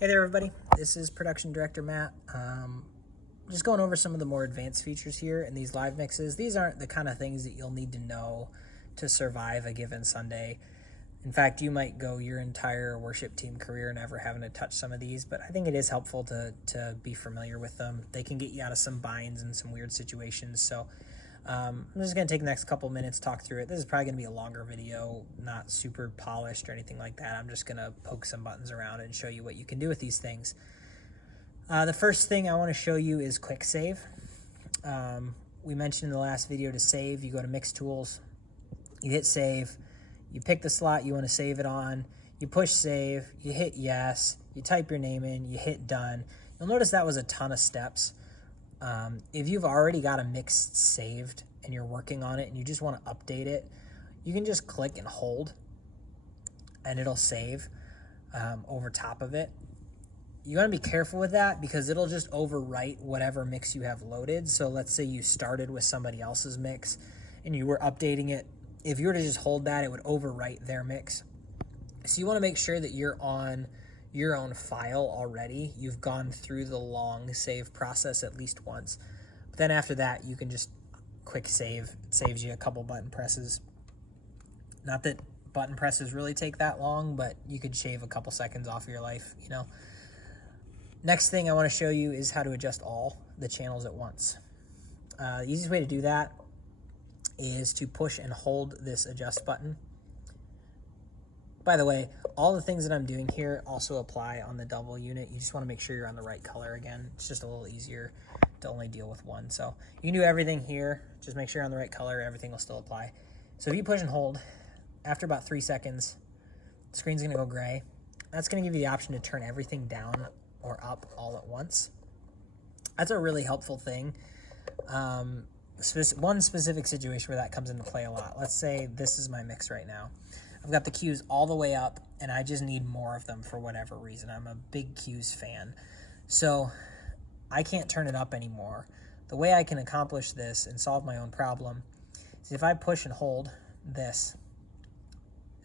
Hey there, everybody. This is Production Director Matt. Just going over some of the more advanced features here in these live mixes. These aren't the kind of things that you'll need to know to survive a given Sunday. In fact, you might go your entire worship team career never having to touch some of these, but I think it is helpful to be familiar with them. They can get you out of some binds and some weird situations. So I'm just going to take the next couple minutes, talk through it. This is probably going to be a longer video, not super polished or anything like that. I'm just going to poke some buttons around and show you what you can do with these things. The first thing I want to show you is quick save. We mentioned in the last video to save. You go to Mix Tools, you hit save, you pick the slot you want to save it on, you push save, you hit yes, you type your name in, you hit done. You'll notice that was a ton of steps. If you've already got a mix saved and you're working on it and you just want to update it, you can just click and hold and it'll save over top of it. You want to be careful with that because it'll just overwrite whatever mix you have loaded. So let's say you started with somebody else's mix and you were updating it. If you were to just hold that, it would overwrite their mix. So you want to make sure that you're on your own file already. You've gone through the long save process at least once. But then after that, you can just quick save. It saves you a couple button presses. Not that button presses really take that long, but you could shave a couple seconds off of your life, you know. Next thing I want to show you is how to adjust all the channels at once. The easiest way to do that is to push and hold this adjust button. By the way, all the things that I'm doing here also apply on the double unit. You just want to make sure you're on the right color again. It's just a little easier to only deal with one. So you can do everything here. Just make sure you're on the right color. Everything will still apply. So if you push and hold, after about 3 seconds, the screen's going to go gray. That's going to give you the option to turn everything down or up all at once. That's a really helpful thing. One specific situation where that comes into play a lot. Let's say this is my mix right now. I've got the cues all the way up and I just need more of them for whatever reason. I'm a big cues fan. So I can't turn it up anymore. The way I can accomplish this and solve my own problem is if I push and hold this,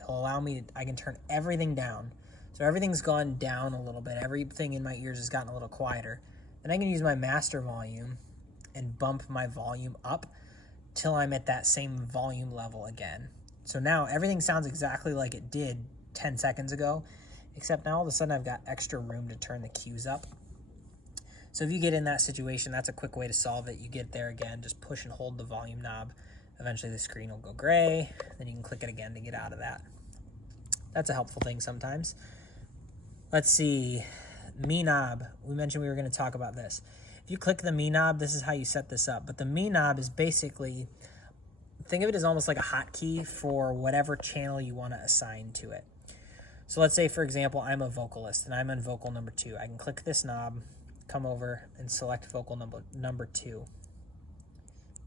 it'll allow me to, I can turn everything down. So everything's gone down a little bit. Everything in my ears has gotten a little quieter. Then I can use my master volume and bump my volume up till I'm at that same volume level again. So now everything sounds exactly like it did 10 seconds ago, except now all of a sudden I've got extra room to turn the cues up. So if you get in that situation, that's a quick way to solve it. You get there again, just push and hold the volume knob. Eventually the screen will go gray. Then you can click it again to get out of that. That's a helpful thing sometimes. Let's see, Me knob. We mentioned we were going to talk about this. If you click the Me knob, this is how you set this up. But the Me knob is basically, think of it as almost like a hotkey for whatever channel you want to assign to it. So let's say, for example, I'm a vocalist and I'm on vocal number 2. I can click this knob, come over and select vocal number 2.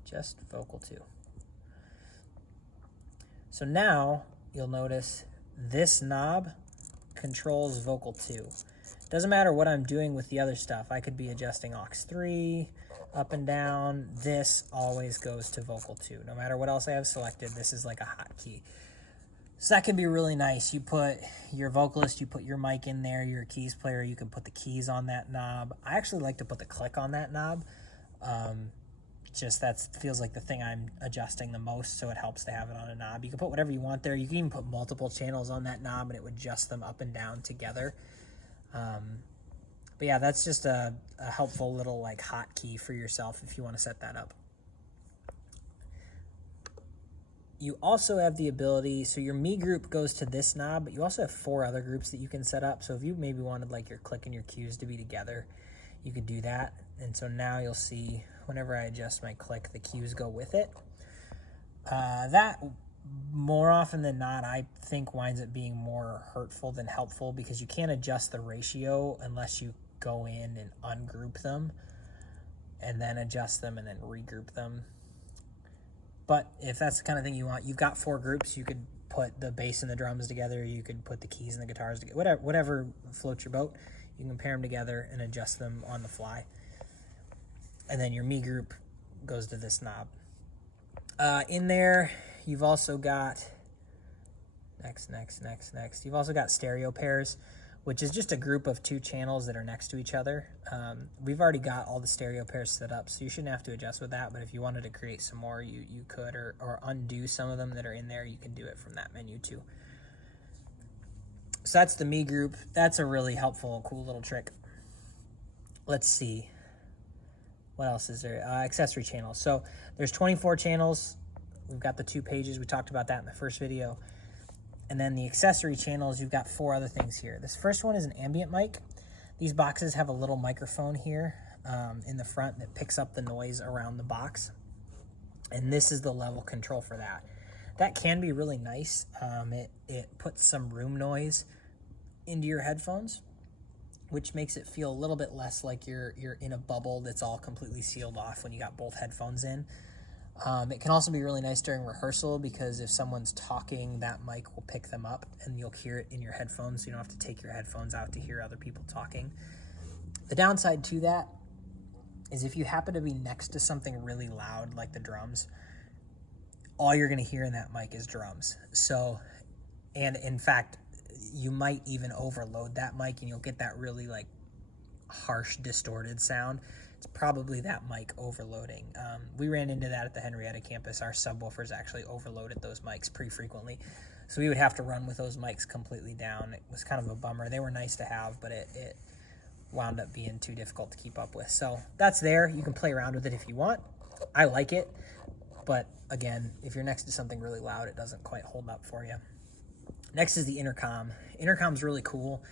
Just vocal 2. So now you'll notice this knob controls vocal 2. Doesn't matter what I'm doing with the other stuff. I could be adjusting aux 3, up and down. This always goes to vocal 2. No matter what else I have selected, this is like a hotkey. So that can be really nice. You put your vocalist, you put your mic in there, you're a keys player, you can put the keys on that knob. I actually like to put the click on that knob. Just that feels like the thing I'm adjusting the most, so it helps to have it on a knob. You can put whatever you want there. You can even put multiple channels on that knob and it would adjust them up and down together. But yeah, that's just a helpful little like hotkey for yourself if you want to set that up. You also have the ability, so your Me group goes to this knob, but you also have 4 other groups that you can set up. So if you maybe wanted like your click and your cues to be together, you could do that. And so now you'll see whenever I adjust my click, the cues go with it. That more often than not, I think winds up being more hurtful than helpful because you can't adjust the ratio unless you go in and ungroup them and then adjust them and then regroup them. But if that's the kind of thing you want, you've got 4 groups. You could put the bass and the drums together. You could put the keys and the guitars together. Whatever floats your boat. You can pair them together and adjust them on the fly. And then your Me group goes to this knob. In there, you've also got, next. You've also got stereo pairs, which is just a group of 2 channels that are next to each other. We've already got all the stereo pairs set up, so you shouldn't have to adjust with that, but if you wanted to create some more, you could, or undo some of them that are in there, you can do it from that menu too. So that's the Me group. That's a really helpful, cool little trick. Let's see. What else is there? Accessory channels. So there's 24 channels. We've got the 2 pages. We talked about that in the first video. And then the accessory channels, you've got 4 other things here. This first one is an ambient mic. These boxes have a little microphone here in the front that picks up the noise around the box. And this is the level control for that. That can be really nice. It puts some room noise into your headphones, which makes it feel a little bit less like you're in a bubble that's all completely sealed off when you got both headphones in. It can also be really nice during rehearsal because if someone's talking, that mic will pick them up and you'll hear it in your headphones. So you don't have to take your headphones out to hear other people talking. The downside to that is if you happen to be next to something really loud like the drums, all you're going to hear in that mic is drums. So, and in fact, you might even overload that mic and you'll get that really like harsh, distorted sound. It's probably that mic overloading. We ran into that at the Henrietta campus. Our subwoofers actually overloaded those mics pretty frequently. So we would have to run with those mics completely down. It was kind of a bummer. They were nice to have, but it wound up being too difficult to keep up with. So that's there. You can play around with it if you want. I like it. But again, if you're next to something really loud, it doesn't quite hold up for you. Next is the intercom. Intercom's really cool.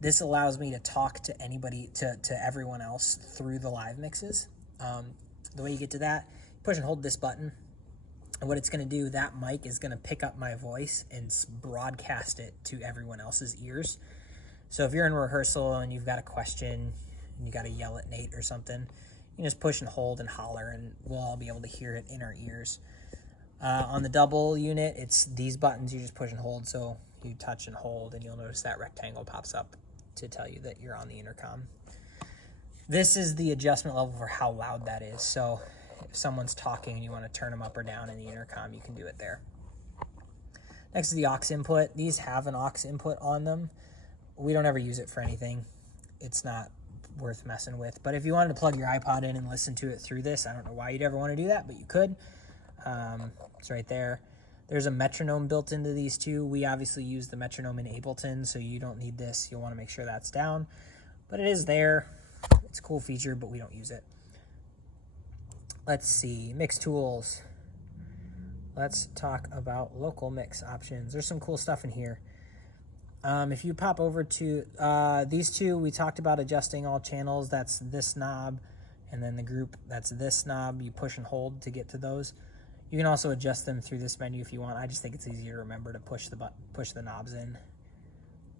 This allows me to talk to anybody, to everyone else through the live mixes. The way you get to that, push and hold this button. And what it's going to do, that mic is going to pick up my voice and broadcast it to everyone else's ears. So if you're in rehearsal and you've got a question and you got to yell at Nate or something, you can just push and hold and holler and we'll all be able to hear it in our ears. On the double unit, it's these buttons you just push and hold. So you touch and hold and you'll notice that rectangle pops up to tell you that you're on the intercom. This is the adjustment level for how loud that is. So if someone's talking and you want to turn them up or down in the intercom, you can do it there. Next is the aux input. These have an aux input on them. We don't ever use it for anything. It's not worth messing with. But if you wanted to plug your iPod in and listen to it through this, I don't know why you'd ever want to do that, but you could. It's right there. There's a metronome built into these two. We obviously use the metronome in Ableton, so you don't need this. You'll want to make sure that's down. But it is there. It's a cool feature, but we don't use it. Let's see. Mix tools. Let's talk about local mix options. There's some cool stuff in here. If you pop over to these two, we talked about adjusting all channels. That's this knob. And then the group, that's this knob. You push and hold to get to those. You can also adjust them through this menu if you want. I just think it's easier to remember to push the knobs in.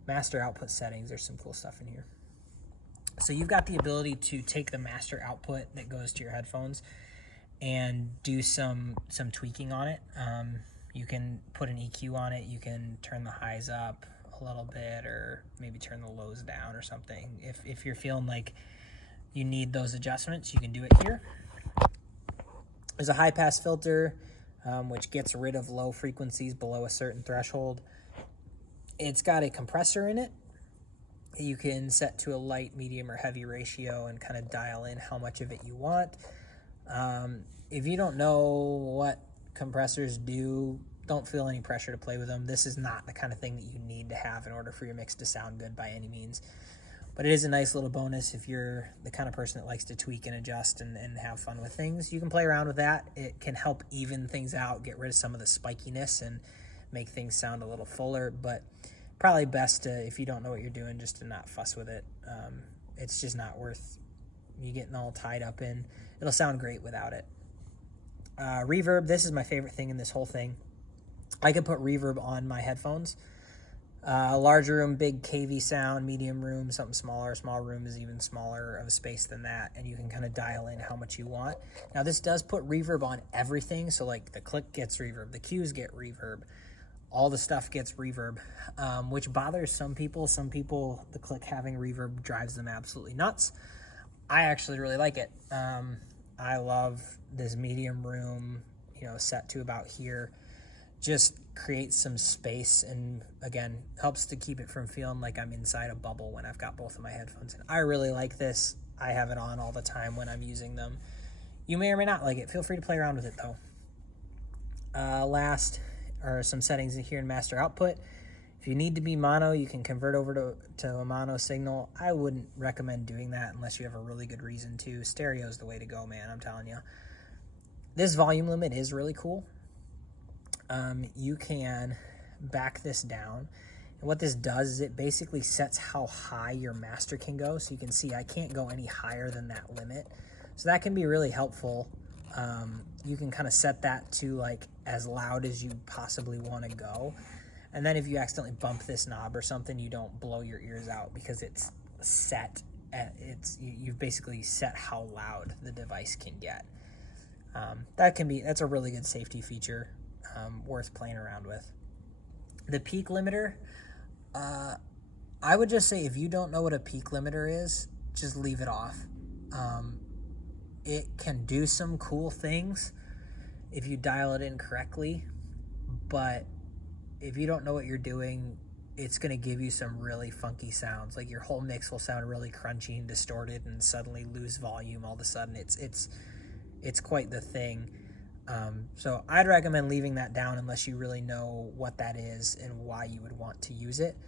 Master output settings. There's some cool stuff in here. So you've got the ability to take the master output that goes to your headphones and do some tweaking on it. You can put an EQ on it. You can turn the highs up a little bit or maybe turn the lows down or something. If you're feeling like you need those adjustments, you can do it here. There's a high pass filter, which gets rid of low frequencies below a certain threshold. It's got a compressor in it. You can set to a light, medium, or heavy ratio and kind of dial in how much of it you want. If you don't know what compressors do, don't feel any pressure to play with them. This is not the kind of thing that you need to have in order for your mix to sound good by any means. But it is a nice little bonus if you're the kind of person that likes to tweak and adjust and have fun with things. You can play around with that. It can help even things out, get rid of some of the spikiness and make things sound a little fuller. But probably best to, if you don't know what you're doing, just to not fuss with it. It's just not worth you getting all tied up in. It'll sound great without it. Reverb, this is my favorite thing in this whole thing. I can put reverb on my headphones. Large room, big KV sound, medium room, something smaller. Small room is even smaller of a space than that, and you can kind of dial in how much you want. Now, this does put reverb on everything, so like the click gets reverb, the cues get reverb, all the stuff gets reverb, which bothers some people. Some people, the click having reverb drives them absolutely nuts. I actually really like it. I love this medium room, set to about here. Just creates some space, and again, helps to keep it from feeling like I'm inside a bubble when I've got both of my headphones in. I really like this. I have it on all the time when I'm using them. You may or may not like it. Feel free to play around with it though. Last are some settings here in master output. If you need to be mono, you can convert over to a mono signal. I wouldn't recommend doing that unless you have a really good reason to. Stereo is the way to go, man, I'm telling you. This volume limit is really cool. You can back this down. And what this does is it basically sets how high your master can go. So you can see I can't go any higher than that limit. So that can be really helpful. You can kind of set that to like as loud as you possibly want to go. And then if you accidentally bump this knob or something, you don't blow your ears out because it's set at, you've basically set how loud the device can get. That's a really good safety feature, worth playing around with. The peak limiter, I would just say if you don't know what a peak limiter is, just leave it off. It can do some cool things if you dial it in correctly, but if you don't know what you're doing, it's going to give you some really funky sounds. Like your whole mix will sound really crunchy and distorted and suddenly lose volume all of a sudden. It's quite the thing. So I'd recommend leaving that down unless you really know what that is and why you would want to use it.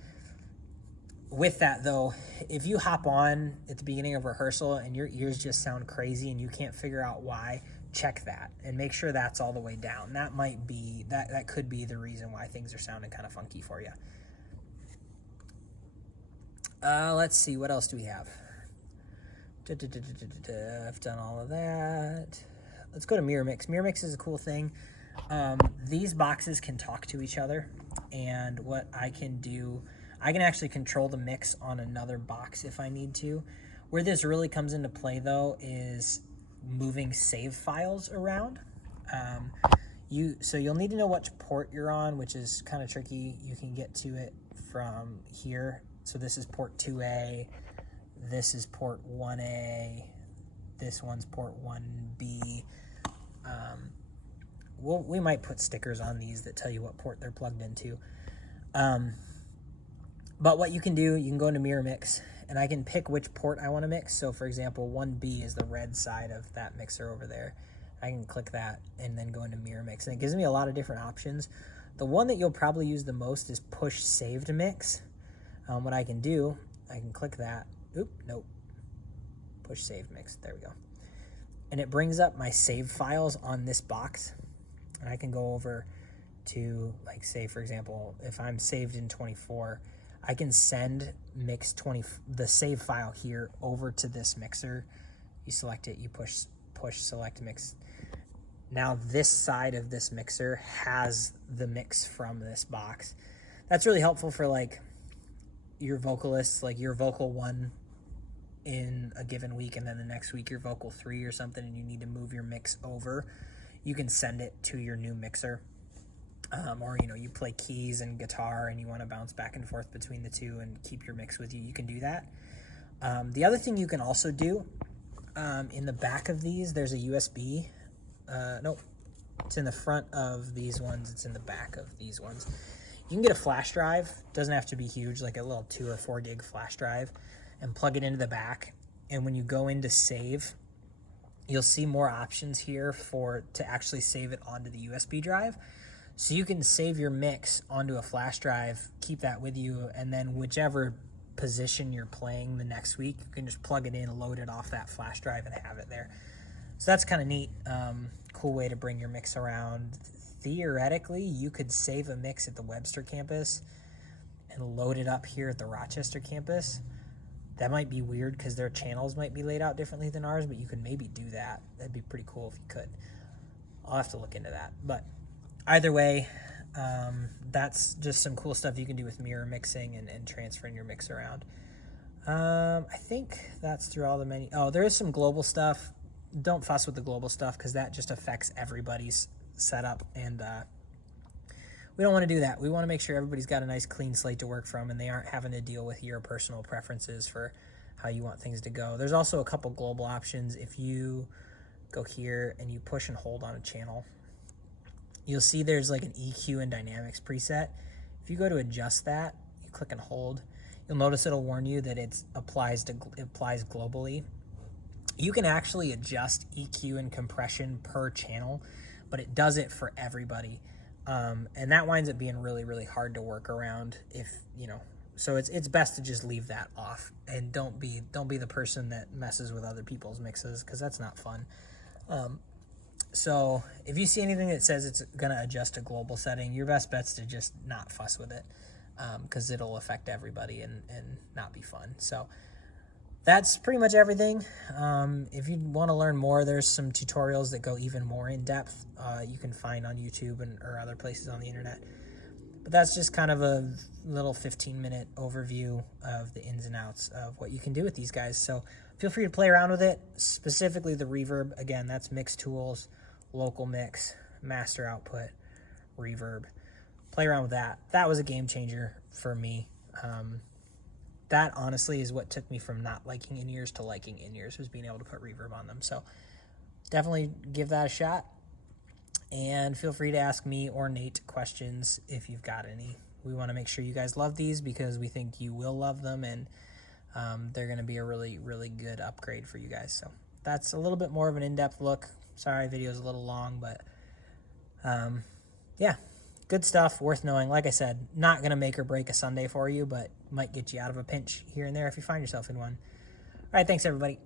With that though, if you hop on at the beginning of rehearsal and your ears just sound crazy and you can't figure out why, check that and make sure that's all the way down. That might be, that could be the reason why things are sounding kind of funky for you. Let's see, what else do we have? I've done all of that. Let's go to LiveMix. LiveMix is a cool thing. These boxes can talk to each other, and what I can do, I can actually control the mix on another box if I need to. Where this really comes into play though is moving save files around. So you'll need to know which port you're on, which is kind of tricky. You can get to it from here. So this is port 2A, this is port 1A, this one's port 1B. We might put stickers on these that tell you what port they're plugged into. But what you can do, you can go into LiveMix, and I can pick which port I want to mix. So for example, 1B is the red side of that mixer over there. I can click that and then go into LiveMix, and it gives me a lot of different options. The one that you'll probably use the most is push saved mix. What I can do, I can click that. Push save mix, there we go. And it brings up my save files on this box. And I can go over to, like, say for example, if I'm saved in 24, I can send mix 20, the save file here over to this mixer. You select it, you push select mix. Now this side of this mixer has the mix from this box. That's really helpful for like your vocalists, like your vocal 1 in a given week and then the next week your vocal 3 or something, and you need to move your mix over. You can send it to your new mixer. Or you play keys and guitar and you want to bounce back and forth between the two and keep your mix with you, you can do that. The other thing you can also do, in the back of these there's a USB. Nope, it's in the front of these ones, it's in the back of these ones. You can get a flash drive, doesn't have to be huge, like a little 2 or 4 gig flash drive, and plug it into the back. And when you go into save, you'll see more options here to actually save it onto the USB drive. So you can save your mix onto a flash drive, keep that with you, and then whichever position you're playing the next week, you can just plug it in, load it off that flash drive, and have it there. So that's kind of neat. Cool way to bring your mix around. Theoretically, you could save a mix at the Webster campus and load it up here at the Rochester campus. That might be weird because their channels might be laid out differently than ours, but you could maybe do that. That'd be pretty cool if you could. I'll have to look into that. But either way, that's just some cool stuff you can do with mirror mixing and transferring your mix around. I think that's through all the menu. Oh, there is some global stuff. Don't fuss with the global stuff because that just affects everybody's setup, and we don't want to do that. We want to make sure everybody's got a nice clean slate to work from and they aren't having to deal with your personal preferences for how you want things to go. There's also a couple global options. If you go here and you push and hold on a channel, you'll see there's like an EQ and dynamics preset. If you go to adjust that, you click and hold, you'll notice it'll warn you that it applies globally. You can actually adjust EQ and compression per channel, but it does it for everybody. And that winds up being really, really hard to work around if, you know, so it's best to just leave that off and don't be the person that messes with other people's mixes, because that's not fun. So if you see anything that says it's going to adjust a global setting, your best bet's to just not fuss with it, because it'll affect everybody and not be fun. So that's pretty much everything. If you want to learn more, there's some tutorials that go even more in depth you can find on YouTube or other places on the internet. But that's just kind of a little 15-minute overview of the ins and outs of what you can do with these guys. So feel free to play around with it, specifically the reverb. Again, that's Mix Tools, Local Mix, Master Output, Reverb. Play around with that. That was a game changer for me. That honestly is what took me from not liking in-ears to liking in-ears, was being able to put reverb on them. So definitely give that a shot. And feel free to ask me or Nate questions if you've got any. We want to make sure you guys love these because we think you will love them, and they're going to be a really, really good upgrade for you guys. So that's a little bit more of an in-depth look. Sorry, video's a little long, but yeah, good stuff, worth knowing. Like I said, not going to make or break a Sunday for you, but might get you out of a pinch here and there if you find yourself in one. All right, thanks, everybody.